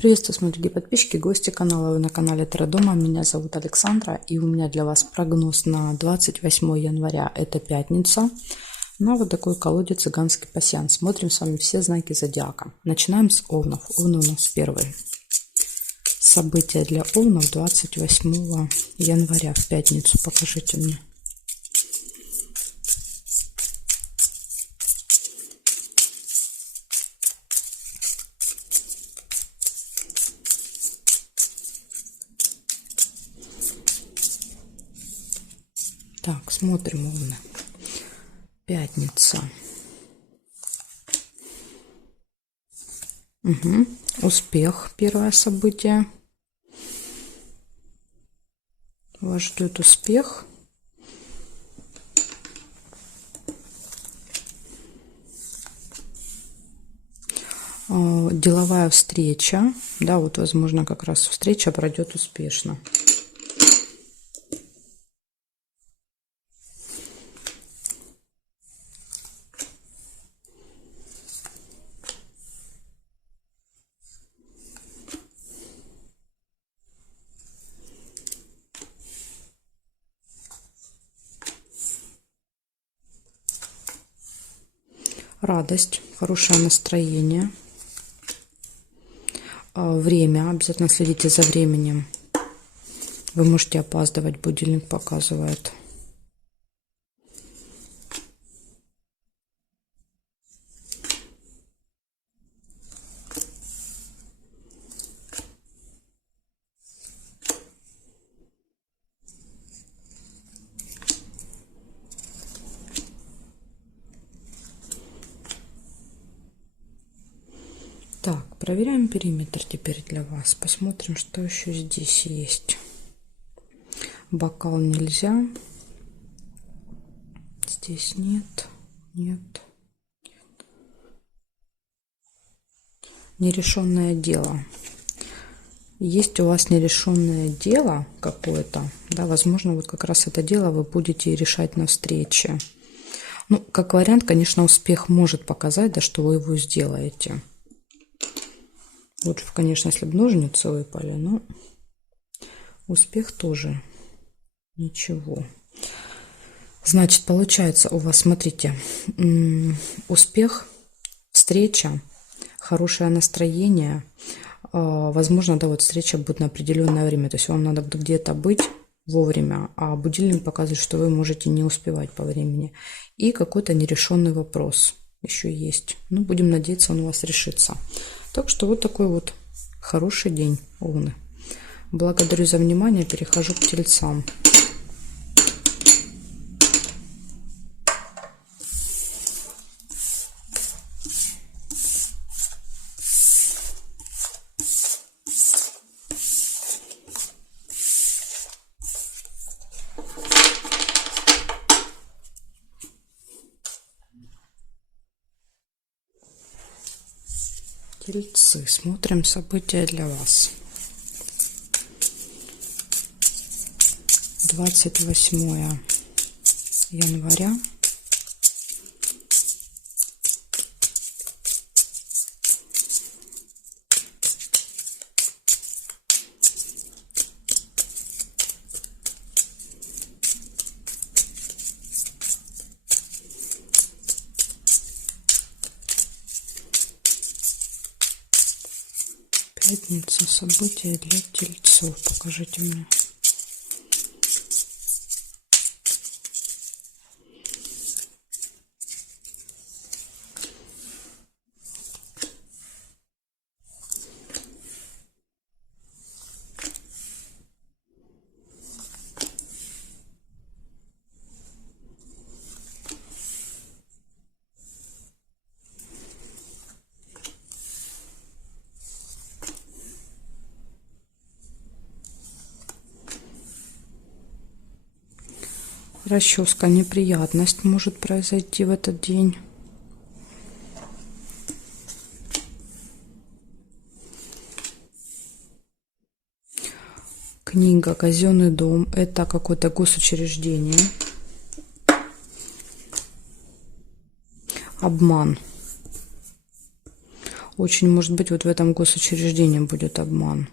Приветствую, смотрите, подписчики, гости канала. Вы на канале Таро-дома. Меня зовут Александра, и у меня для вас прогноз на 28 января, это пятница, на вот такой колоде «Цыганский пасьянс». Смотрим с вами все знаки зодиака. Начинаем с овнов. Овны у нас первые. События для овнов 28 января в пятницу. Покажите мне. Так, смотрим овны. Пятница. Успех. Первое событие. Вас ждет успех. Деловая встреча. Да, вот, возможно, как раз встреча пройдет успешно. Радость, хорошее настроение. Время, обязательно следите за временем. Вы можете опаздывать, будильник показывает. Так, проверяем периметр теперь для вас. Посмотрим, что еще здесь есть. Бокал нельзя. Здесь нет. Нет. Нерешенное дело. Есть у вас нерешенное дело какое-то. Да, возможно, вот как раз это дело вы будете решать на встрече. Ну, как вариант, конечно, успех может показать, да, что вы его сделаете. Лучше, конечно, если бы ножницы выпали, но успех тоже ничего. Значит, получается у вас, смотрите, успех, встреча, хорошее настроение. Возможно, да, вот встреча будет на определенное время. То есть вам надо будет где-то быть вовремя, а будильник показывает, что вы можете не успевать по времени. И какой-то нерешенный вопрос еще есть. Ну, будем надеяться, он у вас решится. Так что вот такой вот хороший день, овны. Благодарю за внимание. Перехожу к тельцам. Тельцы. Смотрим события для вас. 28 января. Пятница. События для тельцов. Покажите мне. Расческа, неприятность может произойти в этот день. Книга «Казенный дом» – это какое-то госучреждение. Обман. Очень может быть вот в этом госучреждении будет обман.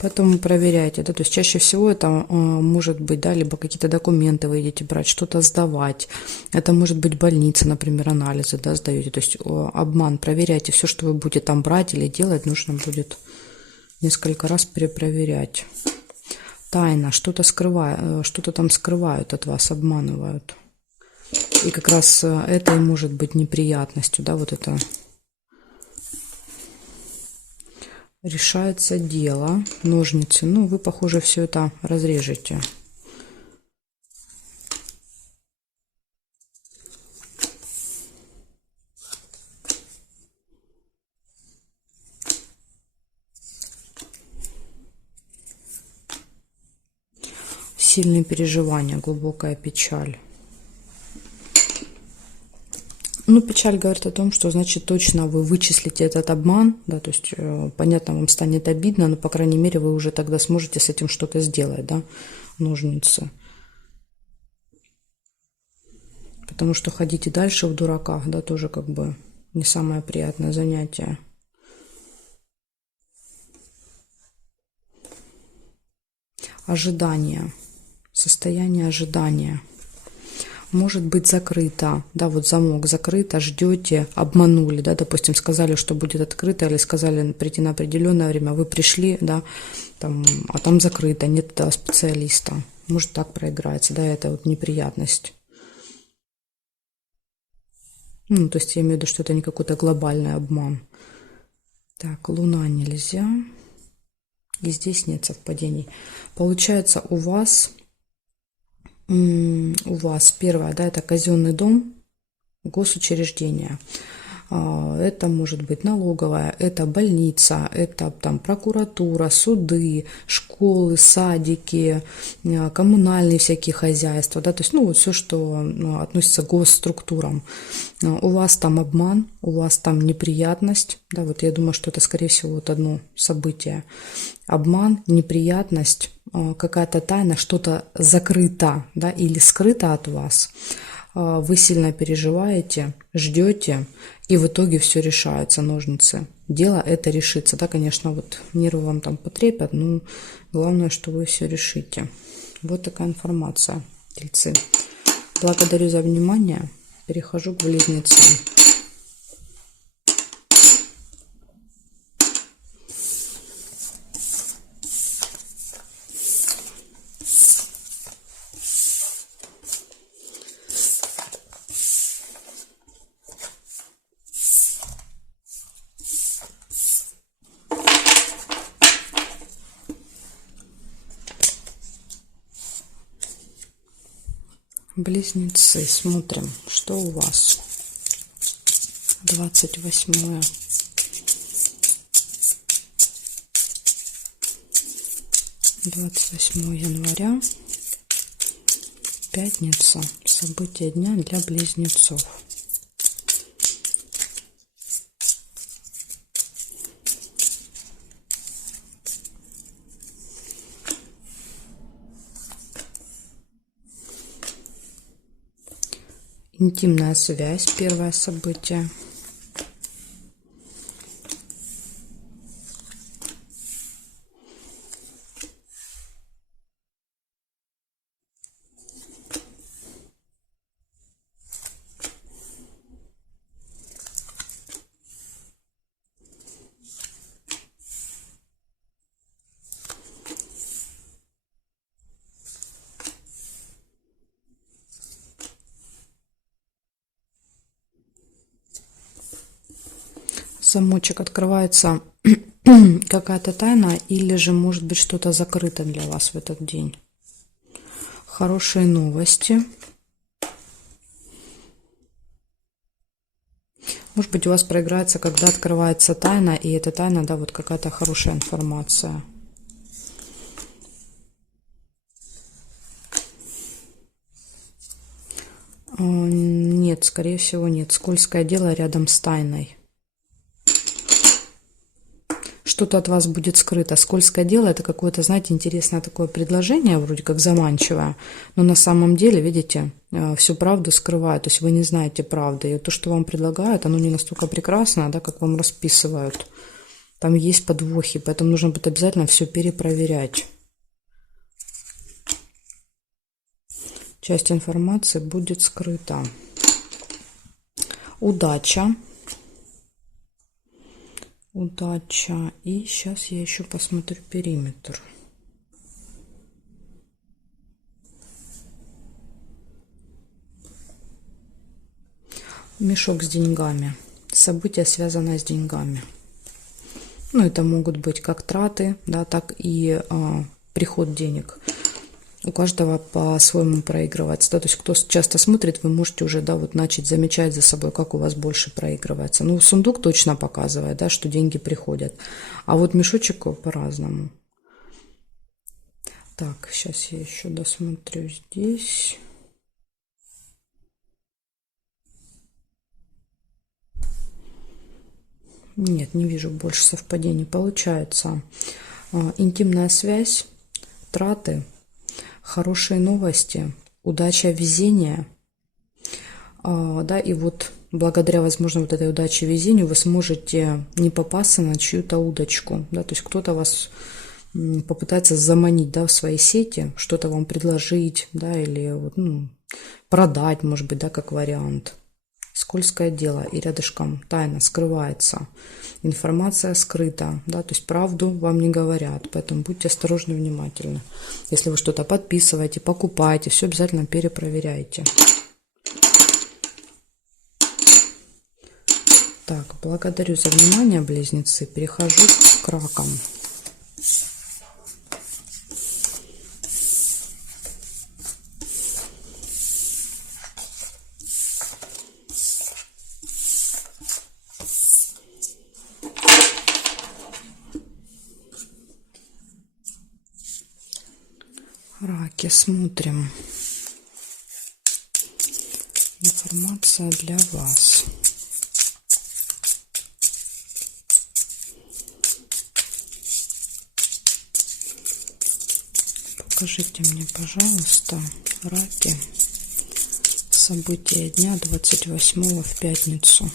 Поэтому проверяйте, да, то есть чаще всего это может быть, да, либо какие-то документы вы идете брать, что-то сдавать, это может быть больница, например, анализы, да, сдаете, то есть обман, проверяйте, все, что вы будете там брать или делать, нужно будет несколько раз перепроверять. Тайна, что-то скрывают, что-то там скрывают от вас, обманывают. И как раз это и может быть неприятностью, да, вот это. Решается дело, ножницы, ну, вы, похоже, все это разрежете. Сильные переживания, глубокая печаль. Ну, печаль говорит о том, что, значит, точно вы вычислите этот обман, да, то есть, понятно, вам станет обидно, но, по крайней мере, вы уже тогда сможете с этим что-то сделать, да, ножницы. Потому что ходить и дальше в дураках, да, тоже как бы не самое приятное занятие. Ожидание, состояние ожидания. Может быть закрыто, да, вот замок закрыто, ждете, обманули, да, допустим, сказали, что будет открыто, или сказали прийти на определенное время, вы пришли, да, там, а там закрыто, нет, да, специалиста. Может так проиграется, да, это вот неприятность. Ну, то есть я имею в виду, что это не какой-то глобальный обман. Так, Луна нельзя. И здесь нет совпадений. Получается, у вас первое, да, это казенный дом, госучреждение. Это может быть налоговая, это больница, это там прокуратура, суды, школы, садики, коммунальные всякие хозяйства, да, то есть, ну, вот все, что относится к госструктурам. У вас там обман, у вас там неприятность, да, вот я думаю, что это, скорее всего, вот одно событие. Обман, неприятность, какая-то тайна, что-то закрыто, да, или скрыто от вас. Вы сильно переживаете, ждете, и в итоге все решается, ножницы. Дело это решится. Да, конечно, вот нервы вам там потрепят, но главное, что вы все решите. Вот такая информация, тельцы. Благодарю за внимание. Перехожу к близнецам. Близнецы, смотрим, что у вас. 28 января, пятница, события дня для близнецов. Интимная связь, первое событие. Замочек, открывается какая-то тайна, или же может быть что-то закрыто для вас в этот день. Хорошие новости. Может быть, у вас проиграется, когда открывается тайна, и эта тайна, да, вот какая-то хорошая информация. Нет, скорее всего, нет. Скользкое дело рядом с тайной. что-то от вас будет скрыто. Скользкое дело — это какое-то, знаете, интересное такое предложение, вроде как заманчивое, но на самом деле, видите, всю правду скрывает, то есть вы не знаете правды, и то, что вам предлагают, оно не настолько прекрасно, да, как вам расписывают. Там есть подвохи, поэтому нужно будет обязательно все перепроверять. Часть информации будет скрыта. Удача. Удача. И сейчас я еще посмотрю периметр. Мешок с деньгами. Событие, связанное с деньгами. Ну, это могут быть как траты, да, так и приход денег. У каждого по-своему проигрывается. Да, то есть, кто часто смотрит, вы можете уже, да, вот начать замечать за собой, как у вас больше проигрывается. Ну, сундук точно показывает, да, что деньги приходят. А вот мешочек по-разному. Так, сейчас я еще досмотрю здесь. Нет, не вижу больше совпадений. Получается интимная связь, траты, хорошие новости, удача, везение. Да, и вот благодаря, возможно, вот этой удаче и везению вы сможете не попасться на чью-то удочку. Да, то есть кто-то вас попытается заманить, да, в свои сети, что-то вам предложить, да, или вот, ну, продать, может быть, да, как вариант. Скользкое дело, и рядышком тайна скрывается. Информация скрыта, да, то есть правду вам не говорят, поэтому будьте осторожны, внимательны. Если вы что-то подписываете, покупаете, все обязательно перепроверяйте. Так, благодарю за внимание, близнецы. Перехожу к ракам. Раки, смотрим. Информация для вас. Покажите мне, пожалуйста, раки, события дня 28 в пятницу.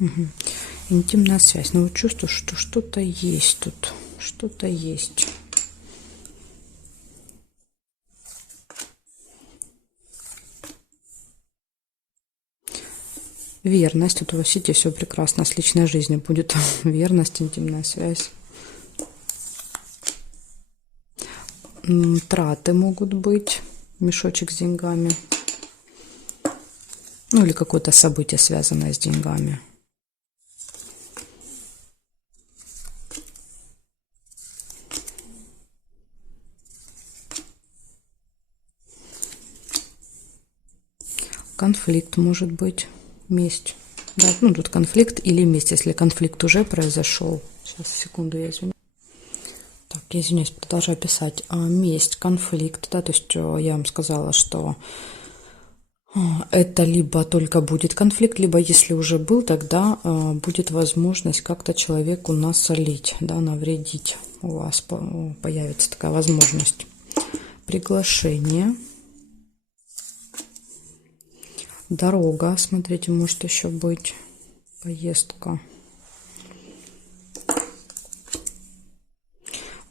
Угу. Интимная связь. Но вот чувствую, что что-то есть тут. Что-то есть. Верность. Вот у вас, видите, все прекрасно. С личной жизнью будет верность, интимная связь. Траты могут быть. Мешочек с деньгами. Ну, или какое-то событие, связанное с деньгами. Конфликт может быть, месть. Да, ну, тут конфликт или месть, если конфликт уже произошел. Сейчас, секунду, я извиняюсь. Так, я извиняюсь, продолжаю писать. Месть, конфликт, да, то есть я вам сказала, что это либо только будет конфликт, либо если уже был, тогда будет возможность как-то человеку насолить, да, навредить. У вас появится такая возможность. Приглашение. Дорога, смотрите, может еще быть. Поездка.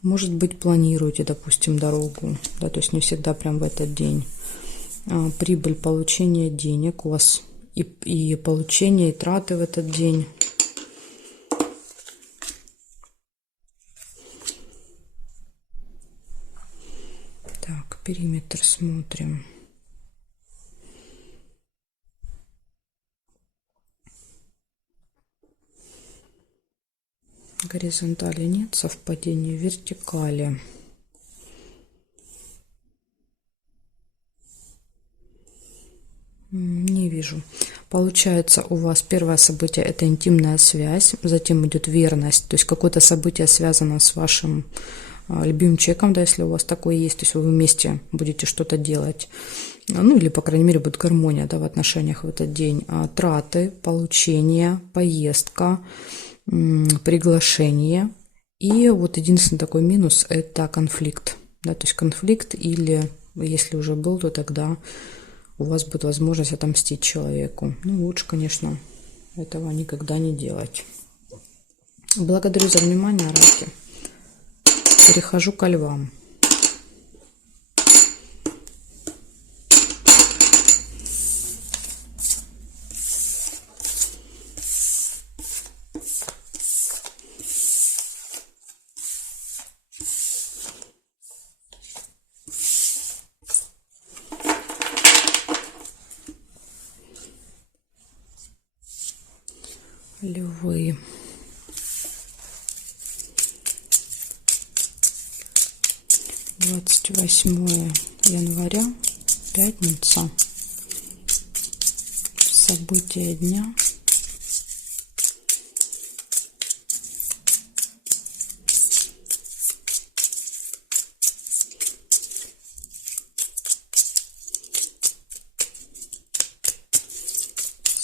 Может быть, планируете, допустим, дорогу, да, то есть не всегда прям в этот день. Прибыль, получение денег у вас и получение, и траты в этот день. периметр смотрим. Горизонтали нет, совпадения, вертикали. Не вижу. Получается, у вас первое событие — это интимная связь, затем идет верность, то есть какое-то событие связано с вашим любимым человеком, да, если у вас такое есть, то есть вы вместе будете что-то делать, ну или, по крайней мере, будет гармония, да, в отношениях в этот день. Траты, получение, поездка, приглашение. И вот единственный такой минус — это конфликт, да, то есть конфликт, или если уже был, то тогда у вас будет возможность отомстить человеку. Ну, лучше, конечно, этого никогда не делать. Благодарю за внимание, раки. Перехожу ко львам. Львы. Двадцать 28 января, пятница. События дня.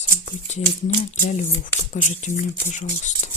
События дня для львов. Покажите мне, пожалуйста.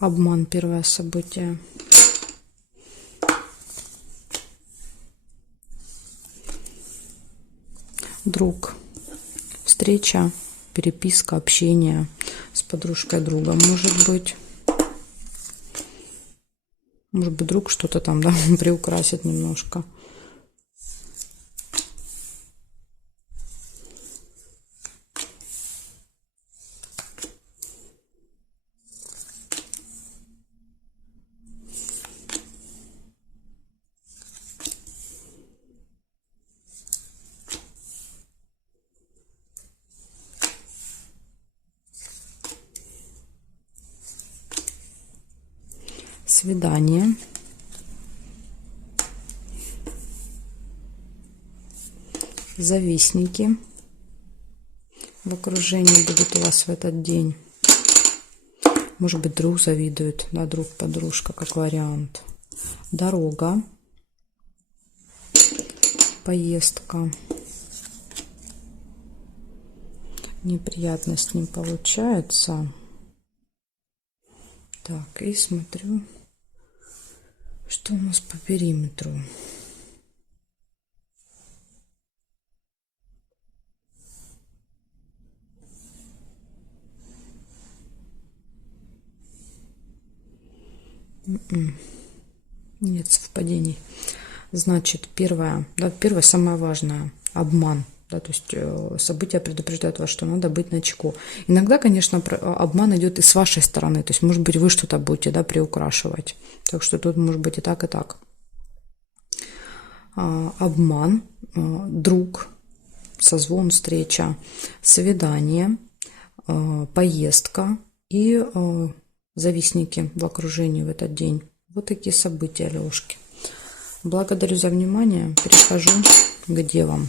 Обман, первое событие. Друг. Встреча, переписка, общение с подружкой друга. Может быть, друг что-то там, да, приукрасит немножко. Свидание. Завистники в окружении будут у вас в этот день. Может быть, друг завидует, да, друг, подружка, как вариант. Дорога. Поездка. Неприятность не получается. Так, и смотрю, что у нас по периметру. Нет совпадений. Значит, первое самое важное — обман. Да, то есть события предупреждают вас, что надо быть начеку. Иногда, конечно, обман идет и с вашей стороны. То есть, может быть, вы что-то будете, да, приукрашивать. Так что тут может быть и так, и так. Обман, друг, созвон, встреча, свидание, поездка и завистники в окружении в этот день. Вот такие события, Лёшки. Благодарю за внимание. Перехожу к девам.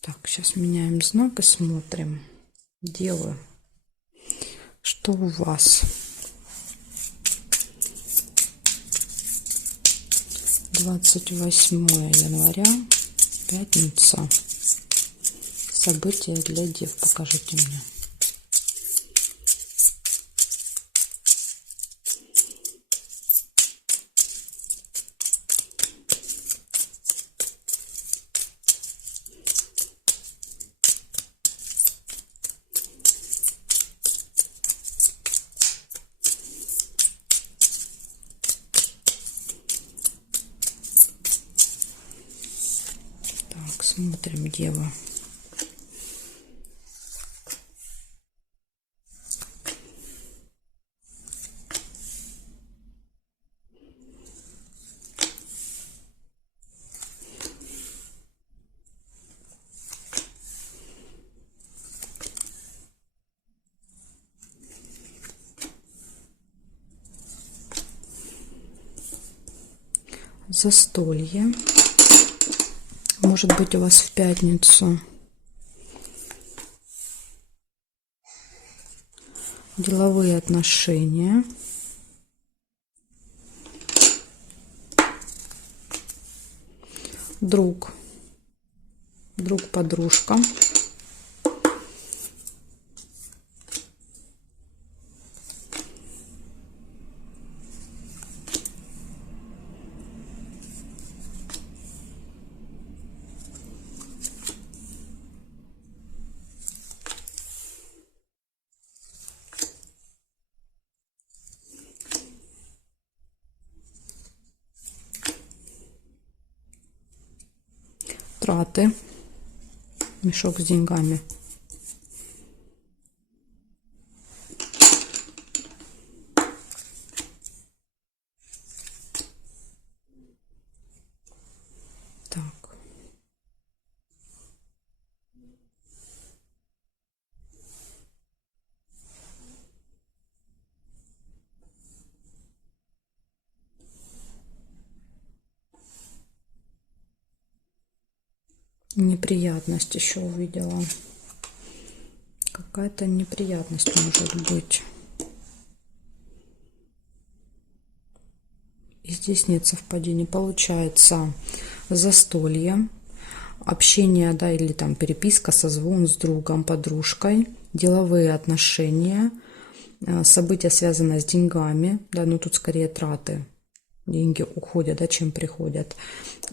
Так, сейчас меняем знак и смотрим. Девы, что у вас? 28 января, пятница. События для дев. Покажите мне. Так, смотрим, дева. Застолье. Может быть, у вас в пятницу. Деловые отношения. Друг. Друг-подружка. Траты. Мешок с деньгами. Так. Неприятность еще увидела. Какая-то неприятность может быть. И здесь нет совпадений. Получается застолье, общение, да, или там переписка, созвон с другом, подружкой, деловые отношения, события, связанные с деньгами, да, ну тут скорее траты. Деньги уходят, да, чем приходят.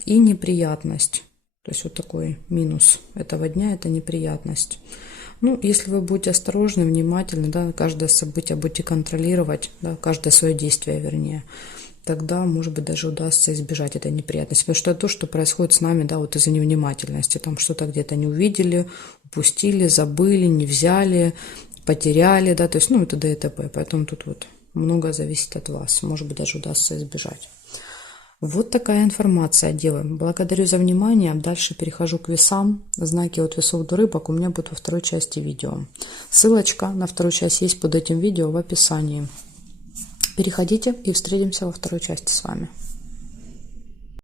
И неприятность. То есть вот такой минус этого дня – это неприятность. Ну, если вы будете осторожны, внимательны, да, каждое событие будете контролировать, да, каждое свое действие, вернее, тогда, может быть, даже удастся избежать этой неприятности. Потому что это то, что происходит с нами, да, вот из-за невнимательности. Там что-то где-то не увидели, упустили, забыли, не взяли, потеряли, да, то есть, ну, и т.д. и т.п. Поэтому тут вот многое зависит от вас. Может быть, даже удастся избежать. Вот такая информация, девы. Благодарю за внимание. Дальше перехожу к весам. Знаки от весов до рыбок у меня будут во второй части видео. Ссылочка на вторую часть есть под этим видео в описании. Переходите и встретимся во второй части с вами.